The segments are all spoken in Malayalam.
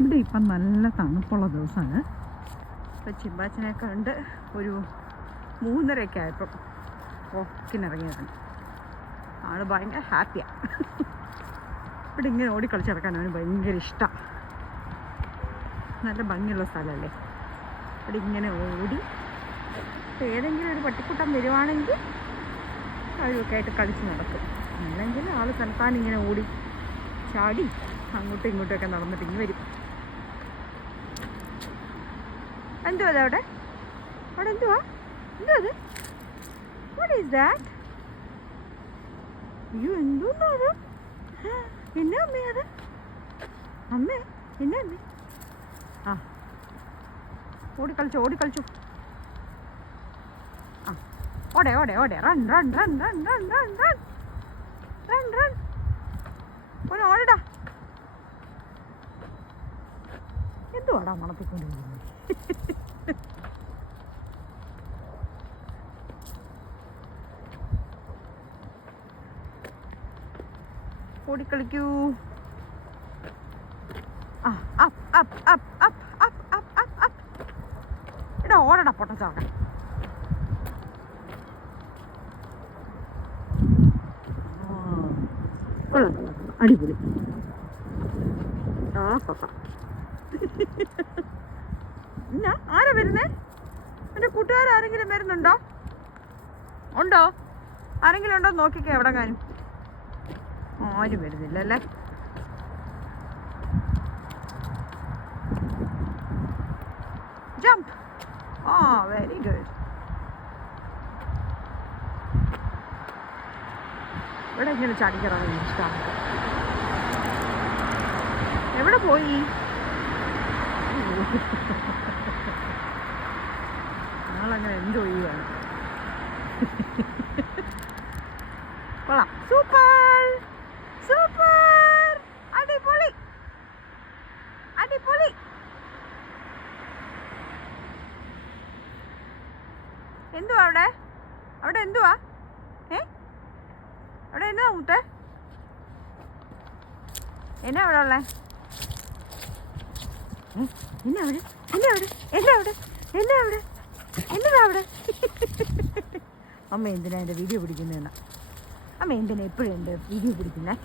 ഇവിടെ ഇപ്പം നല്ല തണുപ്പുള്ള ദിവസമാണ്. ഇപ്പം ചിമ്പാച്ചനെ കണ്ട് ഒരു 3:30 ആയപ്പം വോക്കിനിറങ്ങിയതാണ്. ആള് ഭയങ്കര ഹാപ്പിയാണ്. ഇവിടെ ഇങ്ങനെ ഓടിക്കളിച്ച് നടക്കാൻ അവന് ഭയങ്കര ഇഷ്ടമാണ്. നല്ല ഭംഗിയുള്ള സ്ഥലമല്ലേ. ഇവിടെ ഇങ്ങനെ ഓടി ഏതെങ്കിലും ഒരു പട്ടിക്കുട്ടം വരുവാണെങ്കിൽ കഴിവൊക്കെ ആയിട്ട് കളിച്ച് നടക്കും. അല്ലെങ്കിൽ ആൾ തനത്താൻ ഇങ്ങനെ ഓടി ചാടി അങ്ങോട്ടും ഇങ്ങോട്ടുമൊക്കെ നടന്നിട്ട് ഇങ്ങനെ വരും. എന്തുവാ അവിടെ അവിടെ എന്തുവാ അത്? What is that? അയ്യോ എന്തോന്നാ അത്? എന്നാ അമ്മേ അത്? അമ്മേ എന്നാ അമ്മേ? ആ ഓടിക്കളിച്ചു. ആ ഓടെ റൺ ഒന്ന് ഓടടാ. എന്തുവാടാ മണപ്പിക്കൊണ്ടിരിക്കുന്നത്? ഓടിക്കളിക്കൂ. എടാ ഓടടാ പൊട്ടച്ചാക്ക. അടിപൊളി. എന്നാ ആരാ വരുന്നേ? എൻ്റെ കൂട്ടുകാരെങ്കിലും വരുന്നുണ്ടോ? ഉണ്ടോ? ആരെങ്കിലും ഉണ്ടോ നോക്കിക്കേ. എവിടെ കാനും ആരും വരുന്നില്ല അല്ലേ? ജംപ്. ആ വെരി ഗുഡ്. ഇവിടെ ഇങ്ങനെ ചാടിക്കറാൻ ഇഷ്ടമാണ്. എവിടെ പോയി? ഞങ്ങളങ്ങനെ എൻജോയ് ചെയ്യുകയാണ്. കൊള്ളാം. സൂപ്പർ അടിപൊളി. എന്തുവാ അവിടെ എന്തുവാ? അവിടെ എന്നാ മുട്ടേ? എന്നാ അവിടെ ഉള്ളേ? എന്നതാ അവിടെ? അമ്മ എന്തിനാ എൻ്റെ വീഡിയോ പിടിക്കുന്നതെന്നാ? അമ്മ എന്തിനാ എപ്പോഴും എൻ്റെ വീഡിയോ പിടിക്കുന്നേ?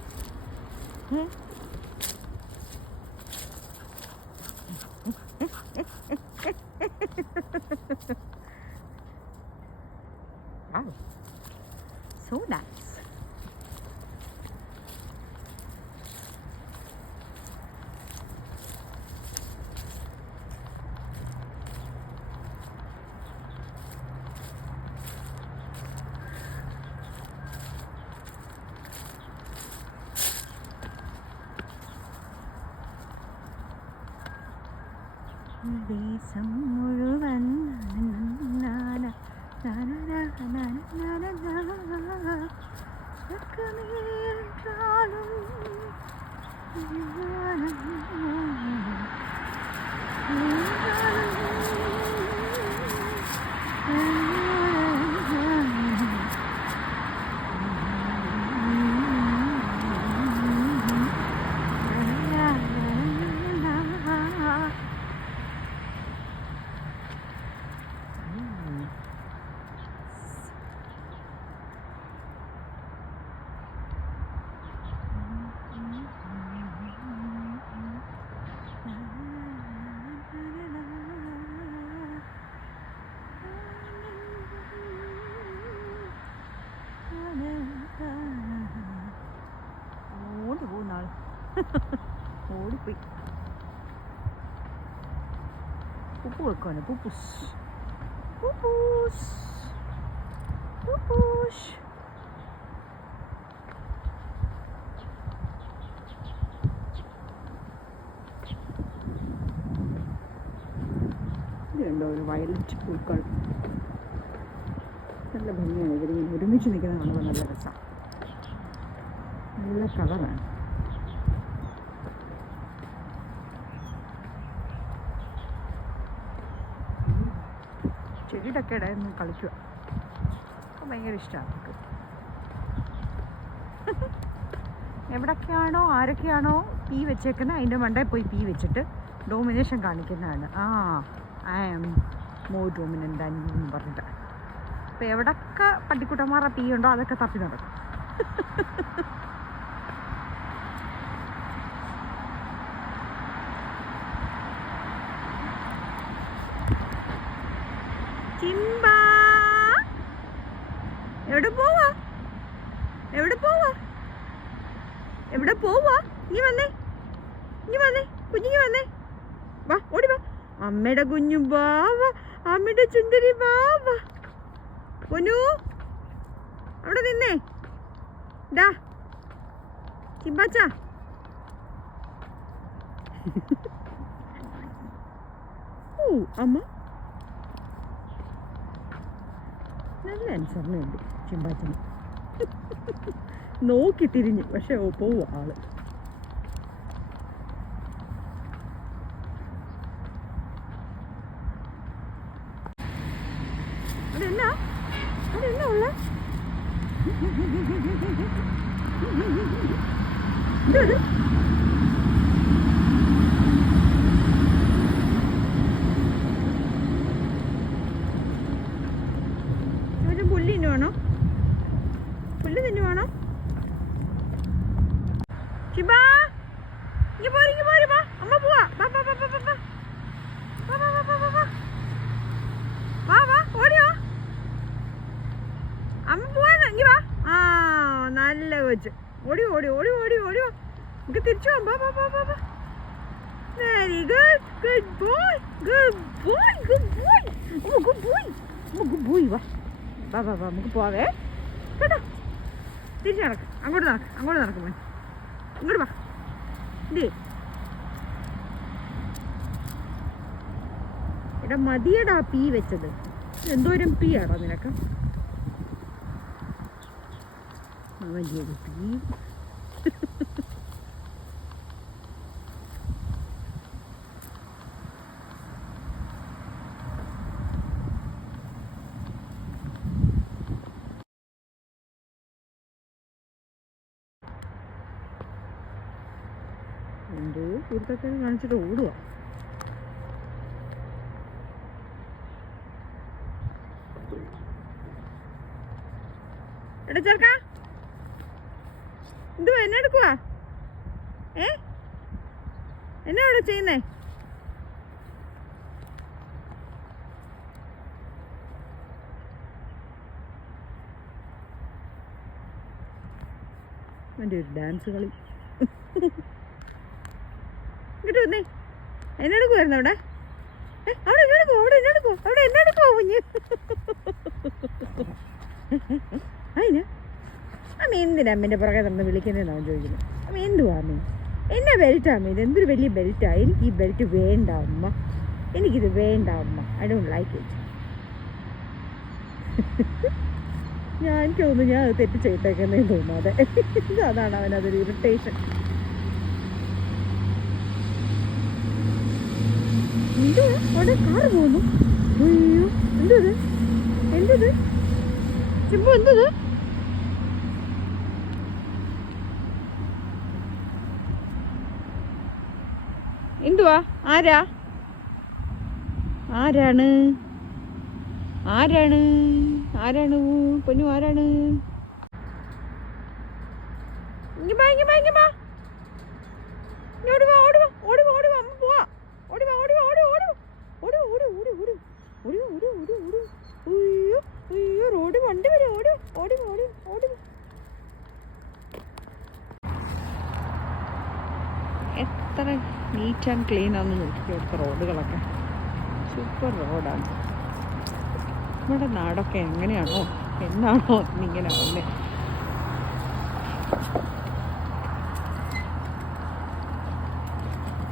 Wow, so nice. ദേശം മുഴുവൻ പോകുന്ന ആൾ ഓടിപ്പോയി. ഉപ്പ് വെക്കുവാണ്. പൂപ്പൂസ് ഇതുണ്ടോ ഒരു വയലറ്റ് പൂക്കൾ. നല്ല ഭംഗിയാണ്. ഇവരിങ്ങനെ ഒരുമിച്ച് നിൽക്കുന്ന കാണുമ്പോൾ നല്ല രസമാണ്. നല്ല കളറാണ്. ചെടിയുടെയൊക്കെ ഇടയിൽ കളിക്കുക. അപ്പം ഭയങ്കര ഇഷ്ടമാണ് അവർക്ക്. എവിടൊക്കെയാണോ ആരൊക്കെയാണോ പീ വെച്ചേക്കുന്ന അതിൻ്റെ മണ്ടയിൽ പോയി പീ വെച്ചിട്ട് ഡോമിനേഷൻ കാണിക്കുന്നതാണ്. I am more dominant than you എന്ന് പറഞ്ഞിട്ട്. അപ്പോൾ എവിടൊക്കെ പട്ടിക്കുട്ടന്മാരുടെ പീ ഉണ്ടോ അതൊക്കെ തപ്പി നടക്കും. ചിമ്പാ എവിടെ പോവാ? എവിടെ പോവാ? നീ വന്നേ കുഞ്ഞിങ്ങി വന്നേ, വാ ഓടി വാ. അമ്മയുടെ കുഞ്ഞു ബാവ, അമ്മയുടെ ചുന്ദരി ബാവ. പൊന്നു അവിടെ നിന്നേ. ഡാ ചിമ്പാച്ച, ഓ അമ്മ നല്ല അനുസരണയുണ്ട് ചിമ്പാച്ചന്. നോക്കി തിരിഞ്ഞ്, പക്ഷെ പോവും ആള്. അതെന്നാ ഉള്ള പുല്ല് തിന്നുവാണോ? ശിബാ ഇങ്ങ് പോര് വാ, അമ്മ പോവാ. വാ ഓടിയോ, അമ്മ പോവാന്ന്. ഇങ്ങ് വാ. നല്ല കൊച്ച്. ഓടി നമുക്ക് തിരിച്ചു പോവാം. Very good boy. വാ നമുക്ക് പോവേ കേട്ടോ. തിരിച്ചു നടക്കും, അങ്ങോട്ട് നടക്കും മോൻ. ഇങ്ങോട്ട് വാ. എടാ മതിയടാ പീ വെച്ചത്. എന്തോരം പീ ആണോ നിനക്ക്? വലിയൊരു പീ. എന്തോ കുരുത്തക്കേട് കാണിച്ചിട്ട് ഓടുക. എടാ ചെറുക്കാ, എന്തുവാ എന്നെ എടുക്കുവാ? എന്നാ ഇവിടെ ചെയ്യുന്നേ? എൻ്റെ ഒരു ഡാൻസ് കളി. ഇങ്ങോട്ട് വന്നേ. എന്നെടുക്കുമായിരുന്നു അവിടെ. അവിടെ എന്നെടുക്കുവോ കുഞ്ഞ്? അതിന് അമ്മ എന്തിനാ അമ്മേൻ്റെ പുറകെ തന്നെ വിളിക്കുന്നതെന്നാണ് ചോദിക്കുന്നത്. അമ്മ എന്തുവാ അമ്മേ? എന്നാ ബെൽറ്റാ അമ്മ? ഇത് എന്തൊരു വലിയ ബെൽറ്റാ. എനിക്ക് ഈ ബെൽറ്റ് വേണ്ട അമ്മ, എനിക്കിത് വേണ്ട അമ്മ. I don't like it. എനിക്ക് തോന്നുന്നു ഞാൻ അത് തെറ്റ് ചെയ്തേക്കുന്നതെന്ന് തോന്നാതെ. അതാണ് അവനതൊരു ഇറിറ്റേഷൻ. എന്തോ അവിടെ കാറ് പോകുന്നു. അയ്യോ എന്തത് ചിമ്പു? എന്തത്? എന്തുവാ? ആരാണ് പൊന്നു? ആരാണ്? അമ്മ പോവാ. റോഡ് വണ്ടി വരും. ഓടി. എത്ര നീറ്റ് ആൻഡ് ക്ലീൻ ആണെന്ന് നോക്കിക്കോ ഇവിടുത്തെ റോഡുകളൊക്കെ. സൂപ്പർ റോഡാണ്. നമ്മുടെ നാടൊക്കെ എങ്ങനെയാണോ എന്നാണോ ഇങ്ങനെ ആവുന്നത്.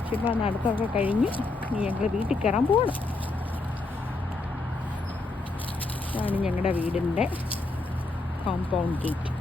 ശിവ നടത്തൊക്കെ കഴിഞ്ഞ് ഞങ്ങൾ വീട്ടിൽ കയറാൻ പോകണം. ഇതാണ് ഞങ്ങളുടെ വീടിൻ്റെ കോമ്പൗണ്ട് ഗേറ്റ്.